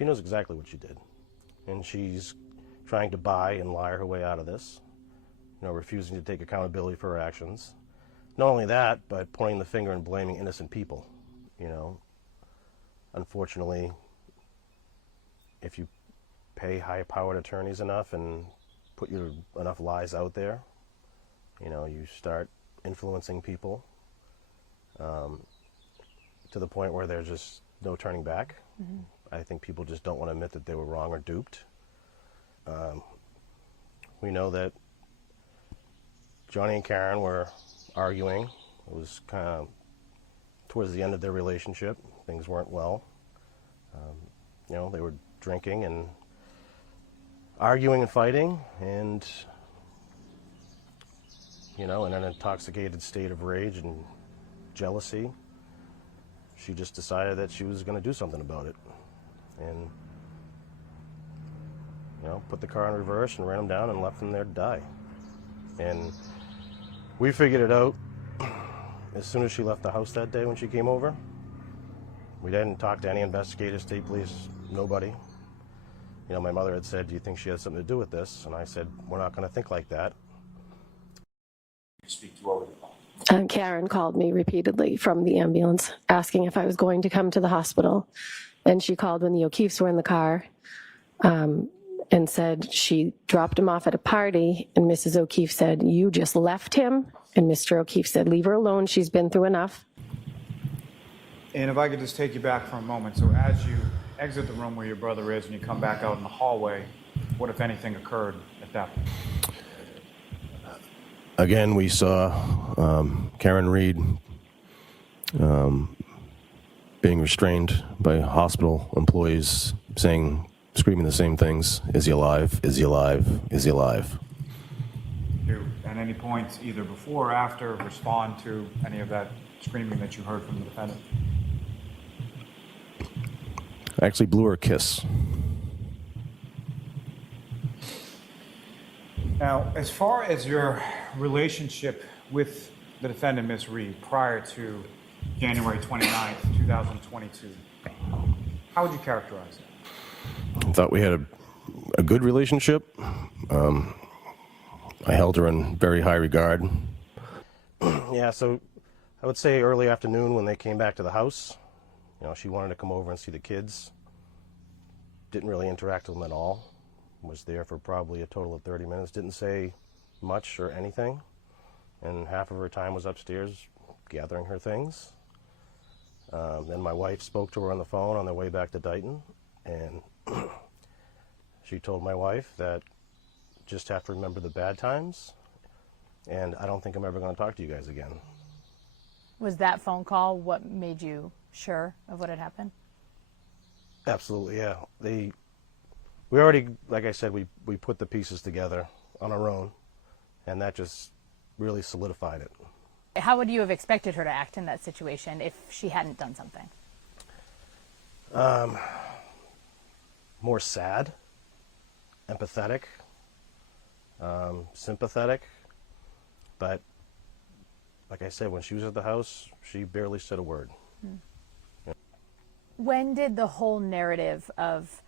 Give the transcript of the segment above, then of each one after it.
She knows exactly what she did. And she's trying to buy and lie her way out of this, refusing to take accountability for her actions. Not only that, but pointing the finger and blaming innocent people. Unfortunately, if you pay high-powered attorneys enough and put enough lies out there, you start influencing people to the point where there's just no turning back. Mm-hmm. I think people just don't want to admit that they were wrong or duped. We know that Johnny and Karen were arguing. It was kind of towards the end of their relationship. Things weren't well. They were drinking and arguing and fighting, and in an intoxicated state of rage and jealousy, she just decided that she was going to do something about it, and put the car in reverse and ran him down and left him there to die. And we figured it out as soon as she left the house that day when she came over. We didn't talk to any investigators, state police, nobody. My mother had said, "Do you think she had something to do with this?" And I said, "We're not going to think like that." Speak to over the phone. Karen called me repeatedly from the ambulance asking if I was going to come to the hospital. And she called when the O'Keefes were in the car and said she dropped him off at a party. And Mrs. O'Keefe said, "You just left him." And Mr. O'Keefe said, "Leave her alone. She's been through enough." And if I could just take you back for a moment. So as you exit the room where your brother is and you come back out in the hallway, what, if anything, occurred at that point? Again, we saw Karen Reed being restrained by hospital employees, screaming the same things: "Is he alive? Is he alive? Is he alive?" You, at any point, either before or after, respond to any of that screaming that you heard from the defendant? I actually blew her a kiss. Now, as far as your relationship with the defendant, Ms. Reed, prior to January 29th, 2022, how would you characterize it? I thought we had a good relationship. I held her in very high regard. Yeah, so I would say early afternoon when they came back to the house, she wanted to come over and see the kids. Didn't really interact with them at all. Was there for probably a total of 30 minutes. Didn't say much or anything. And half of her time was upstairs gathering her things. Then my wife spoke to her on the phone on their way back to Dighton. And she told my wife that just have to remember the bad times. And I don't think I'm ever going to talk to you guys again. Was that phone call what made you sure of what had happened? Absolutely, yeah. We already, like I said, we put the pieces together on our own, and that just really solidified it. How would you have expected her to act in that situation if she hadn't done something? More sad, empathetic, sympathetic, but like I said, when she was at the house, she barely said a word. Hmm. Yeah. When did the whole narrative of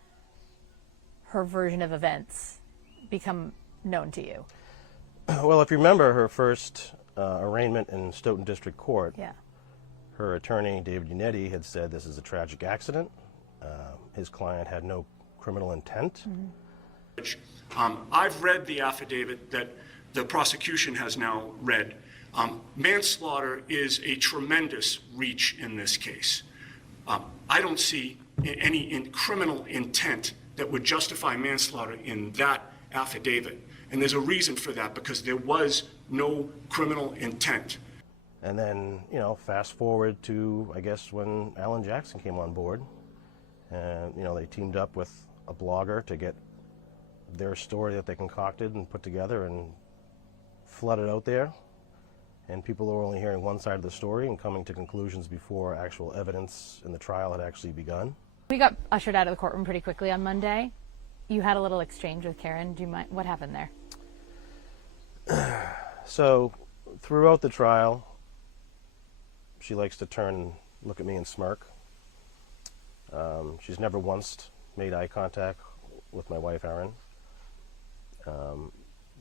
her version of events become known to you? Well, if you remember her first arraignment in Stoughton District Court, yeah, her attorney, DIVINITY, had said this is a tragic accident. His client had no criminal intent. Mm-hmm. I've read the affidavit that the prosecution has now read. Manslaughter is a tremendous reach in this case. I don't see any criminal intent that would justify manslaughter in that affidavit. And there's a reason for that, because there was no criminal intent. And then, fast forward to, I guess, when Alan Jackson came on board. And, they teamed up with a blogger to get their story that they concocted and put together and flooded out there. And people were only hearing one side of the story and coming to conclusions before actual evidence in the trial had actually begun. We got ushered out of the courtroom pretty quickly on Monday. You had a little exchange with Karen. Do you mind? What happened there? So, throughout the trial, she likes to turn and look at me and smirk. She's never once made eye contact with my wife, Erin.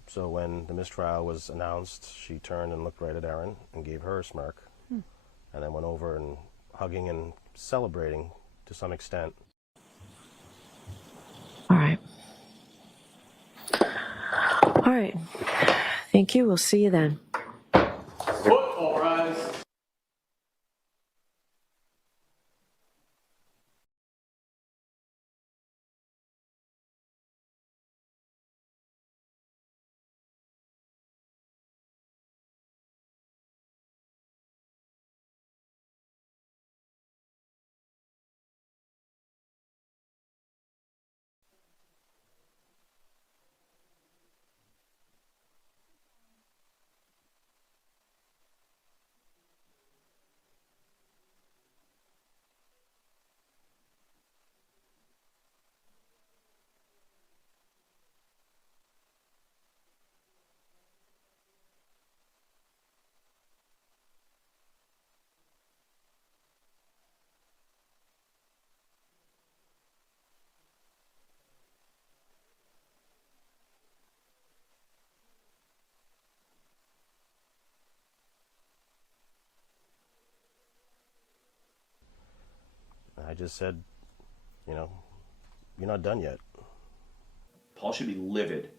So when the mistrial was announced, she turned and looked right at Erin and gave her a smirk, and then went over and hugging and celebrating to some extent. All right. All right. Thank you. We'll see you then. Football rise. And I just said, you know, you're not done yet. Paul should be livid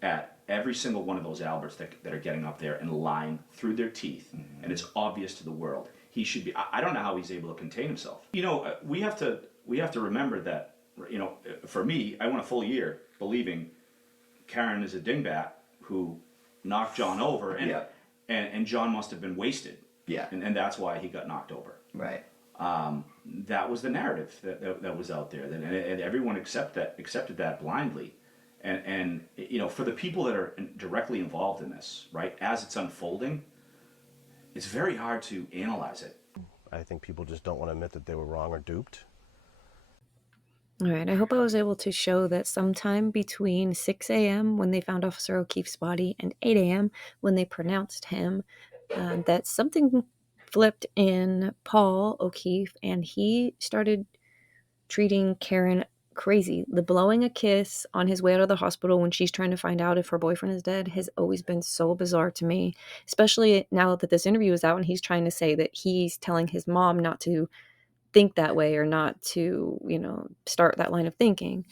at every single one of those Alberts that are getting up there and lying through their teeth, and it's obvious to the world. He should be. I don't know how he's able to contain himself. You know, we have to remember that. You know, for me, I went a full year believing Karen is a dingbat who knocked John over, and John must have been wasted. Yeah. And that's why he got knocked over. Right. That was the narrative that was out there, and everyone accepted that blindly. And you know, for the people that are directly involved in this, right, as it's unfolding, it's very hard to analyze it. I think people just don't want to admit that they were wrong or duped. All right. I hope I was able to show that sometime between 6 a.m. when they found Officer O'Keefe's body and 8 a.m. when they pronounced him, that something flipped in Paul O'Keefe, and he started treating Karen crazy. The blowing a kiss on his way out of the hospital when she's trying to find out if her boyfriend is dead has always been so bizarre to me, especially now that this interview is out and he's trying to say that he's telling his mom not to think that way or not to, you know, start that line of thinking.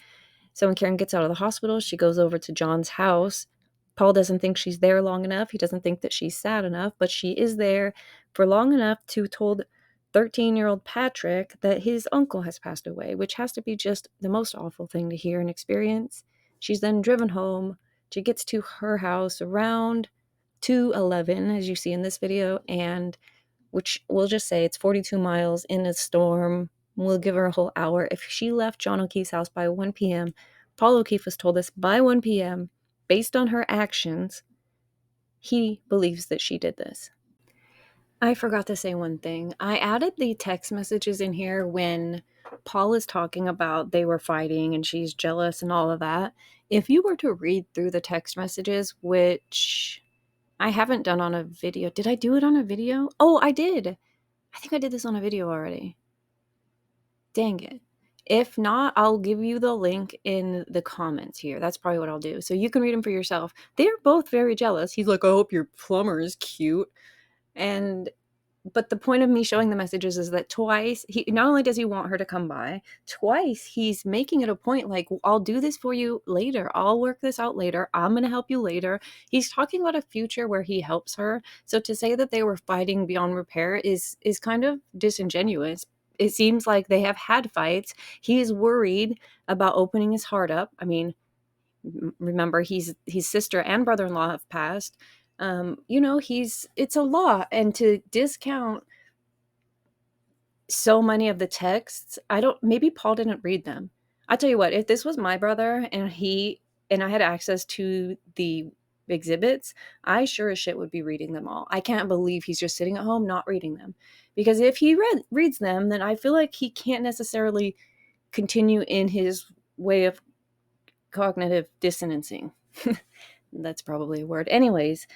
So when Karen gets out of the hospital, she goes over to John's house. Paul doesn't think she's there long enough. He doesn't think that she's sad enough, but she is there for long enough to told 13-year-old Patrick that his uncle has passed away, which has to be just the most awful thing to hear and experience. She's then driven home. She gets to her house around 2:11, as you see in this video, and which we'll just say it's 42 miles in a storm. We'll give her a whole hour. If she left John O'Keefe's house by 1 p.m., Paul O'Keefe was told this by 1 p.m., based on her actions, he believes that she did this. I forgot to say one thing. I added the text messages in here when Paul is talking about they were fighting and she's jealous and all of that. If you were to read through the text messages, which I haven't done on a video. Did I do it on a video? Oh, I did. I think I did this on a video already. Dang it. If not, I'll give you the link in the comments here. That's probably what I'll do. So you can read them for yourself. They're both very jealous. He's like, I hope your plumber is cute. But the point of me showing the messages is that twice, he not only does he want her to come by, twice he's making it a point like, I'll do this for you later. I'll work this out later. I'm going to help you later. He's talking about a future where he helps her. So to say that they were fighting beyond repair is kind of disingenuous. It seems like they have had fights. He is worried about opening his heart up. I mean, remember, his sister and brother-in-law have passed. You know, it's a lot. And to discount so many of the texts, maybe Paul didn't read them. I'll tell you what, if this was my brother and I had access to the exhibits, I sure as shit would be reading them all. I can't believe he's just sitting at home not reading them. Because if he reads them, then I feel like he can't necessarily continue in his way of cognitive dissonancing. That's probably a word. Anyways,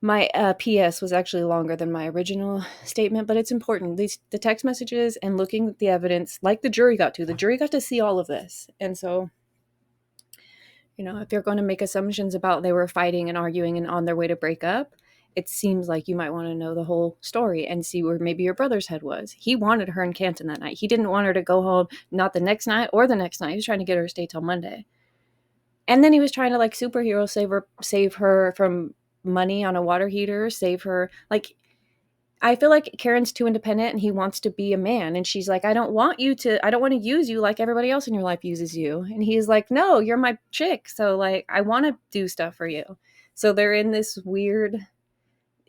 My PS was actually longer than my original statement, but it's important. The text messages and looking at the evidence, like the jury got to see all of this. And so, if you're going to make assumptions about they were fighting and arguing and on their way to break up, it seems like you might want to know the whole story and see where maybe your brother's head was. He wanted her in Canton that night. He didn't want her to go home, not the next night or the next night. He was trying to get her to stay till Monday. And then he was trying to like superhero save her from money on a water heater, save her. Like, I feel like Karen's too independent and he wants to be a man. And she's like, I don't want to use you like everybody else in your life uses you. And he's like, no, you're my chick. So like, I want to do stuff for you. So they're in this weird,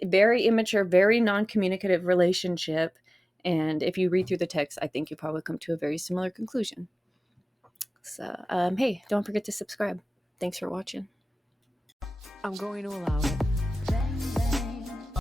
very immature, very non-communicative relationship. And if you read through the text, I think you probably come to a very similar conclusion. So, hey, don't forget to subscribe. Thanks for watching. I'm going to allow it.